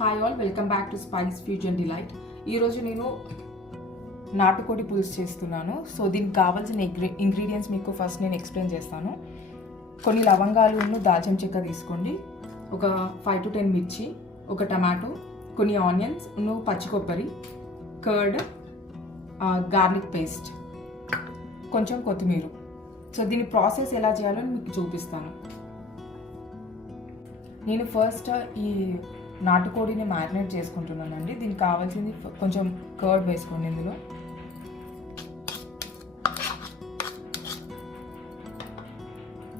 Hi all, welcome back to spice fusion delight. ఈరోజు నేను నాటుకోడి పులుసు చేస్తున్నాను. సో దీనికి కావాల్సిన ఇంగ్రీడియంట్స్ మీకు ఫస్ట్ నేను ఎక్స్ప్లెయిన్ చేస్తాను. కొన్ని లవంగాలు, దాల్చిన చెక్క తీసుకోండి, ఒక 5 to 10 మిర్చి, ఒక టమాటో, కొన్ని ఆనియన్స్, పచ్చి కొబ్బరి, కర్డ్, గార్లిక్ పేస్ట్, కొంచెం కొత్తిమీర. సో దీని ప్రాసెస్ ఎలా చేయాలో మీకు చూపిస్తాను. నేను ఫస్ట్ ఈ నాటుకోడిని మ్యారినేట్ చేసుకుంటున్నానండి. దీనికి కావాల్సింది కొంచెం కర్డ్ వేసుకోండి, ఇందులో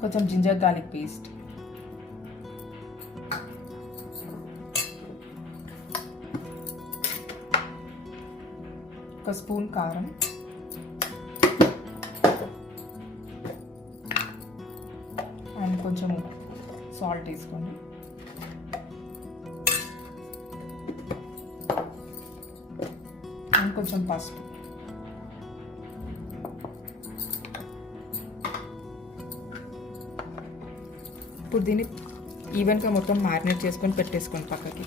కొంచెం జింజర్ గార్లిక్ పేస్ట్, ఒక స్పూన్ కారం, అండ్ కొంచెం సాల్ట్ వేసుకోండి, అండ్ కొంచెం పసుపు. ఇప్పుడు దీన్ని ఈవెన్గా మొత్తం మ్యారినేట్ చేసుకొని పెట్టేసుకోండి పక్కకి.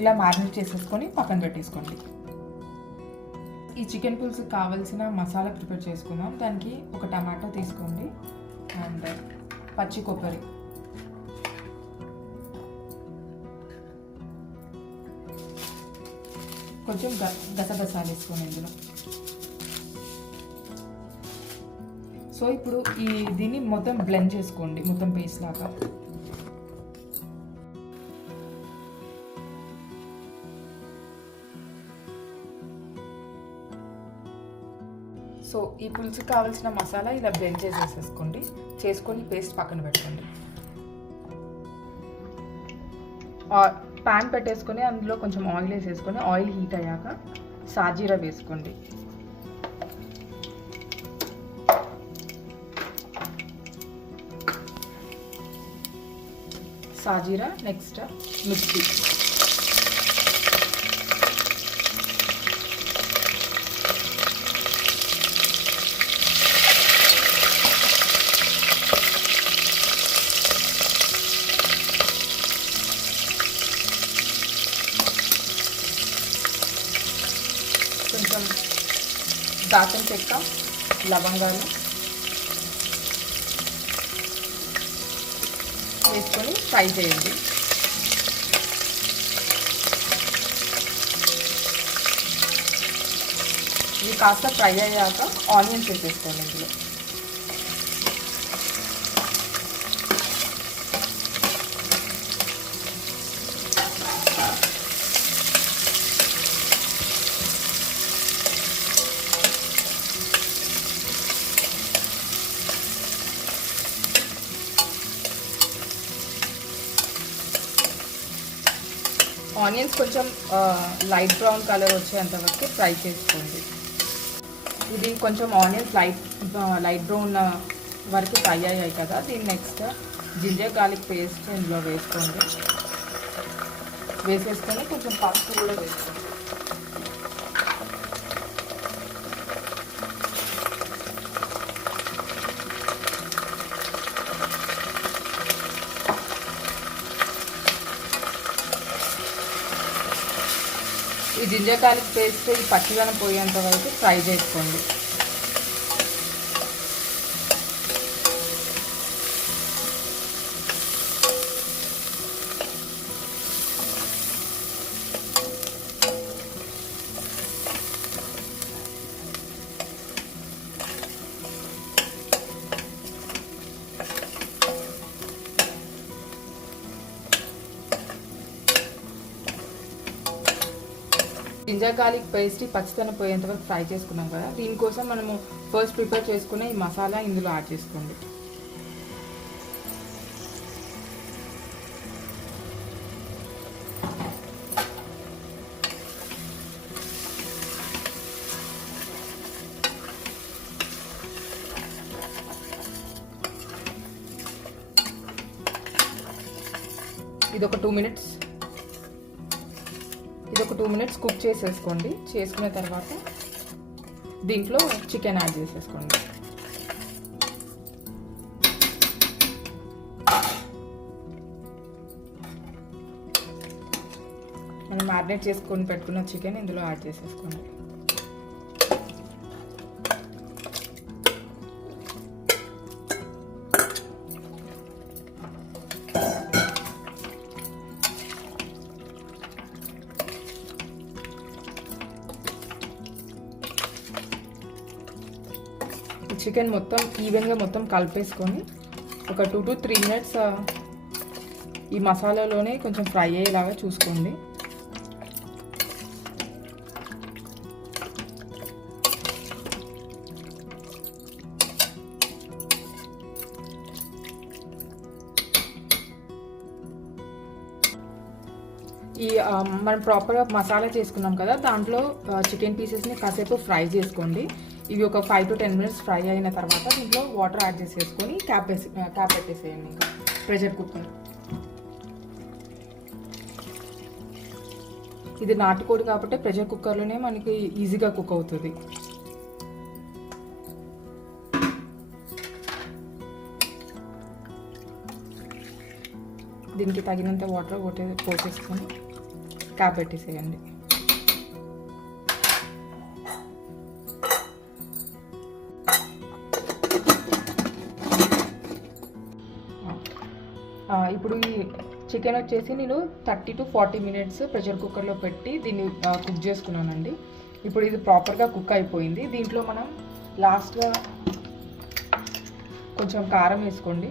ఇలా మ్యారినేట్ చేసేసుకొని పక్కన పెట్టేసుకోండి. ఈ చికెన్ పులుసుకి కావాల్సిన మసాలా ప్రిపేర్ చేసుకుందాం. దానికి ఒక టమాటో తీసుకోండి, అండ్ పచ్చి కొబ్బరి, కొంచెం గసగసాలు వేసుకోండి ఇందులో. సో ఇప్పుడు దీన్ని మొత్తం బ్లెండ్ చేసుకోండి, మొత్తం పేస్ట్ లాగా. సో ఈ పులుసుకి కావాల్సిన మసాలా ఇలా బ్లెండ్ చేసుకొని పేస్ట్ పక్కన పెట్టుకోండి. ప్యాన్ పెట్టేసుకొని అందులో కొంచెం ఆయిల్ వేసేసుకొని, ఆయిల్ హీట్ అయ్యాక సాజీరా వేసుకోండి. సాజీరా, నెక్స్ట్ మిర్చి, కొంచెం దాల్చిన చెక్క, లవంగాలు వేసుకొని ఫ్రై చేయండి. ఇవి కాస్త ఫ్రై అయ్యాక ఆనియన్స్ వేసేసుకోండి ఇందులో. ఆనియన్స్ కొంచెం లైట్ బ్రౌన్ కలర్ వచ్చేంత వరకు ఫ్రై చేసుకోండి. ఇది కొంచెం ఆనియన్స్ లైట్ బ్రౌన్ వరకు ఫ్రై అయ్యాయి కదా, దీన్ని నెక్స్ట్ జింజర్ గార్లిక్ పేస్ట్ ఇందులో వేసేసుకొని కొంచెం పసుపు కూడా వేసుకోండి. ఈ జింజర్ గార్లిక్ పేస్ట్ ఈ పచ్చిదనం పోయేంత వరకు ఫ్రై చేసుకోండి. జింజర్ గార్లిక్ పేస్ట్ పచ్చితనం పోయేంత వరకు ఫ్రై చేసుకున్నాం కదా, దీనికోసం మనము ఫస్ట్ ప్రిపేర్ చేసుకునే ఈ మసాలా ఇందులో యాడ్ చేసుకోండి. ఇది ఒక 2 మినిట్స్ కుక్ చేసేసుకోండి. చేసుకున్న తర్వాత దీంట్లో చికెన్ యాడ్ చేసేసుకోండి. మనం మ్యారినేట్ చేసుకొని పెట్టుకున్న చికెన్ ఇందులో యాడ్ చేసేసుకోండి. చికెన్ మొత్తం ఈవెన్గా మొత్తం కలిపేసుకొని ఒక 2 to 3 మినిట్స్ ఈ మసాలాలోనే కొంచెం ఫ్రై అయ్యేలాగా చూసుకోండి. ఈ మనం ప్రాపర్గా మసాలా చేసుకున్నాం కదా, దాంట్లో చికెన్ పీసెస్ని కాసేపు ఫ్రై చేసుకోండి. ఇవి ఒక 5 to 10 మినిట్స్ ఫ్రై అయిన తర్వాత దీంట్లో వాటర్ యాడ్ చేసేసుకొని క్యాప్ పెట్టేసేయండి. ఇంకా ప్రెషర్ కుక్కర్. ఇది నాటుకోడి కాబట్టి ప్రెషర్ కుక్కర్లోనే మనకి ఈజీగా కుక్ అవుతుంది. దీనికి తగినంత వాటర్ పోసేసుకొని క్యాప్ పెట్టేసేయండి. ఇప్పుడు ఈ చికెన్ వచ్చేసి నేను 30 to 40 మినిట్స్ ప్రెషర్ కుక్కర్లో పెట్టి దీన్ని కుక్ చేసుకున్నానండి. ఇప్పుడు ఇది ప్రాపర్గా కుక్ అయిపోయింది. దీంట్లో మనం లాస్ట్గా కొంచెం కారం వేసుకోండి.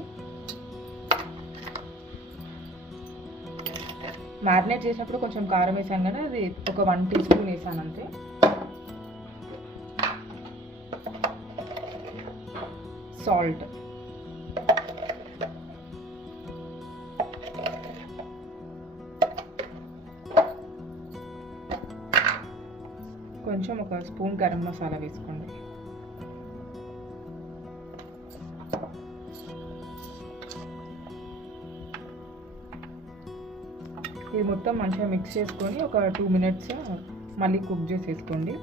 మ్యారినేట్ చేసినప్పుడు కొంచెం కారం వేసాను కానీ అది ఒక 1 teaspoon వేసాను అంతే. సాల్ట్, కొంచెం ఒక స్పూన్ గరం మసాలా వేసుకోండి. ఇది మొత్తం మంచిగా మిక్స్ చేసుకొని ఒక 2 మినిట్స్ మళ్ళీ కుక్ చేసేసుకోండి.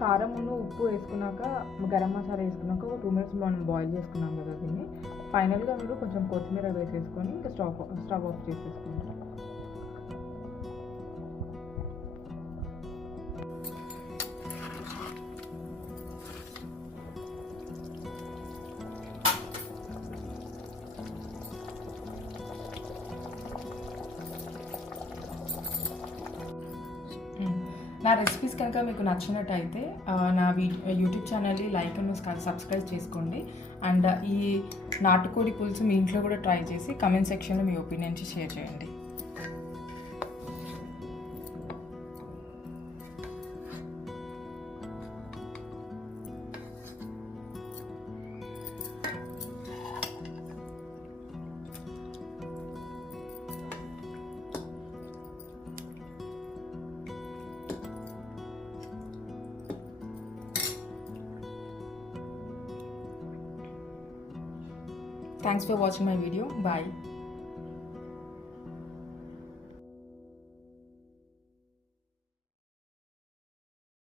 కారం ఉప్పు వేసుకున్నాక గరం మసాలా వేసుకున్నాక ఒక 2 మినిట్స్ మనం బాయిల్ చేసుకున్నాం కదా దీన్ని. ఫైనల్గా మీరు కొంచెం కొత్తిమీర వేసేసుకొని ఇంకా స్టవ్ ఆఫ్ చేసేసుకోండి. నా రెసిపీస్ కనుక మీకు నచ్చినట్టయితే నా యూట్యూబ్ ఛానల్ని లైక్ అండ్ సబ్స్క్రైబ్ చేసుకోండి. అండ్ ఈ నాటుకోడి పులుసు మీ ఇంట్లో కూడా ట్రై చేసి కమెంట్ సెక్షన్లో మీ ఒపీనియన్స్ షేర్ చేయండి. Thanks for watching my video. Bye.